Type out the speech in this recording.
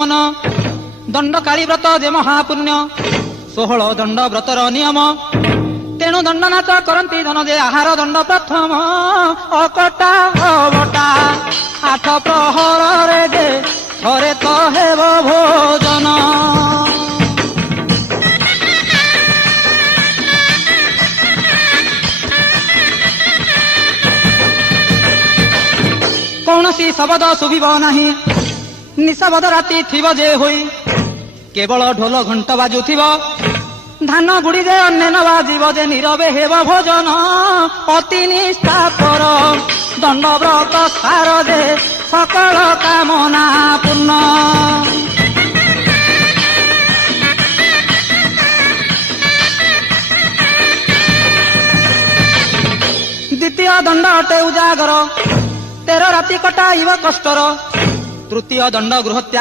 मन दंडकाली व्रत जे महापुण्य 16 दंड व्रतर नियम तेणु दंड नाच करती धन जे आहार दंड प्रथम अकटा अबटा 8 प्रहर रे जे थरे तो हेब भोजन। कौनसी शब्द शुभिब नाही निशाबद राति थिब जे होई केवल ढोल घंट बाजुथिब धान गुड़ी जे अन्य न बाजिब जे नीरवे हेब भोजन अति निष्ठा पर दंड व्रत सार जे सकल कामना पूर्ण। द्वितीय दंड अटे उजागर 13 राति कटाइब कष्टर। तृतीय दंड गृहत्याग